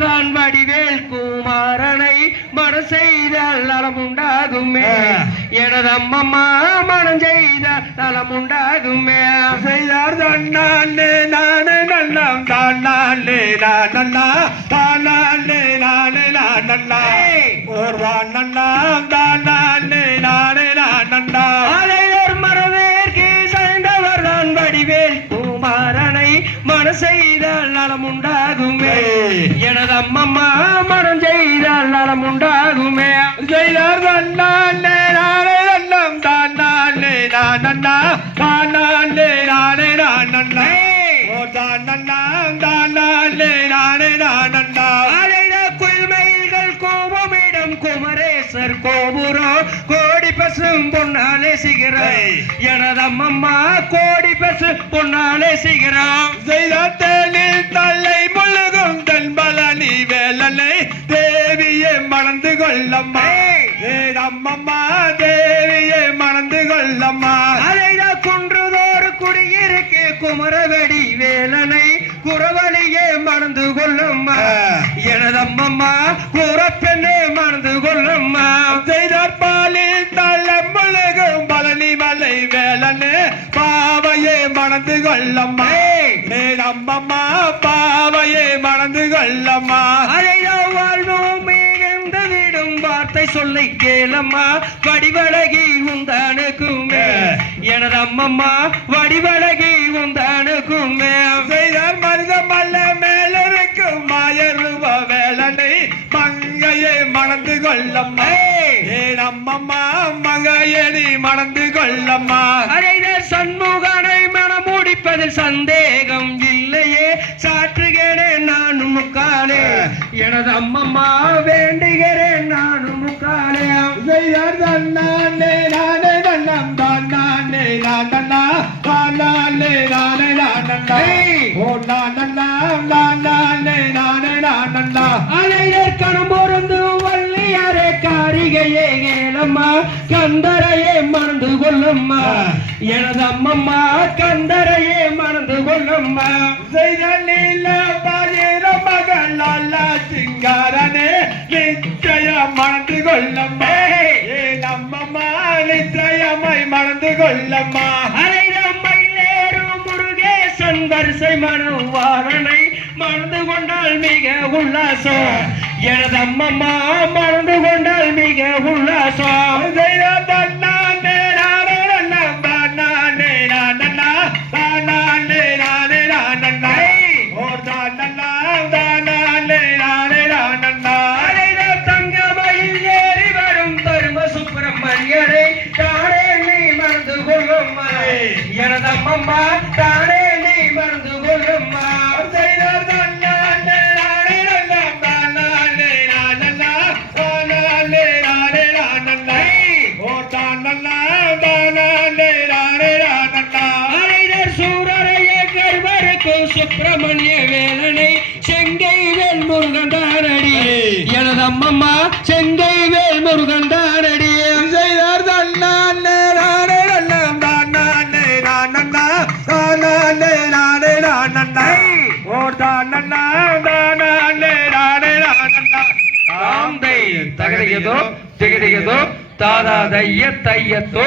தான் வடிவேல் குமாரனை மனம் செய்தால் நலம் உண்டாகுமே ஆ. எனது அம்மம்மா மனம் செய்தால் நலம் உண்டாகுமே செய்தார் தன்னாலே நானே நல்லாம் தானாலே நானண்ணா தானாலே நானே நானண்ணா ஏய். ஒருவான் நல்லாம் தானாலே நானே நானண்ணா அலைவர் மரவேற்கு சாய்ந்தவர் தான் வடிவேல் குமாரனை மனம் செய்தால் நலம் உண்டாகுமே. எனது அம்மம்மா மனம் செய்தால் நலம் உண்டாகுமே செய்தார் தன்னாலே நானே நல்லாம் தானாலே நானண்ணா தானாலே நானே நானண்ணா ஏய். ஓ தானண்ணா தானாலே நானே நானண்ணா அலைத குயில்மயில்கள் கோபமிடம் குமரேசர் கோபுரம். கோடி பசும் பொன்னாலே சிகரம். ஏய். எனது அம்மம்மா கோடி பசு பொன்னாலே சிகரம். செய்தேனில் குறவழியே மணந்து கொள்ளம்மா. ஆ. எனது அம்மம்மா குறப்பெண்ணே மணந்து கொள்ளம்மா. செய்தார்பாலில் தலை முழுகும் பழனி மலை வேலனே பாவையே மணந்து கொள்ளம்மா. அம்மம்மா பாவையே மணந்து கொள்ளம்மா. அழையோ வாழ்வும் வார்த்தை சொல்லை கேளம்மா. வடிவழகி உந்தானுக்குமே. எனது அம்மம்மா வடிவழகி உந்தானுக்குமே. செய்தார் அம்மம்மா மங்கையடி மணந்து கொள்ளம்மா. அழைத சண்முகனை மனம் முடிப்பதில் சந்தேகம் இல்லையே. சாற்றுகிறேன் நானும் முக்காலே எனது அம்மம்மா வேண்டுகிறேன் நானும் முக்காலே செய்தார் தன்னானே நானே நன்னம் தானே நானண்ணா தானே நானே நானண்ணா ஏய். ஓ நானே நானே நானண்ணா அலையர் கணம்பொருந்து வள்ளியாரே காரிகையே ஏலம்மா கந்தரையே மறந்து கொள்ளும்மா. எனது அம்மம்மா கந்தரையே மறந்து கொள்ளும்மா. மகள் அல்லா சிங்காரனே நிச்சயம் மணந்து கொள்ளம்மா. நம்மம்மா நிச்சயமாய் மணந்து கொள்ளம்மா. அலைதம் மயிலேறும் முருகேசன் வரிசை மனுவாரனை மறந்து கொண்டால் மிக உல்லாசம். எனது அம்மம்மா மறந்து உல்லாசம் செய்தார் தானே நீ தானே கொள்ளும்மா சுப்பிரமணிய வேலனை செங்கை வேல் முருகன் தானடி எனது அம்மம்மா செங்கை வேல் முருகன் தானடி செய்தார் தன்னானே நானே நன்னம் தானே நானண்ணா தானே நானே நானண்ணா ஓ தானண்ணா தானே நானே நானண்ணா தாம் தை தகதியதோ திகதியதோ தாதா தைய தையத்தோ.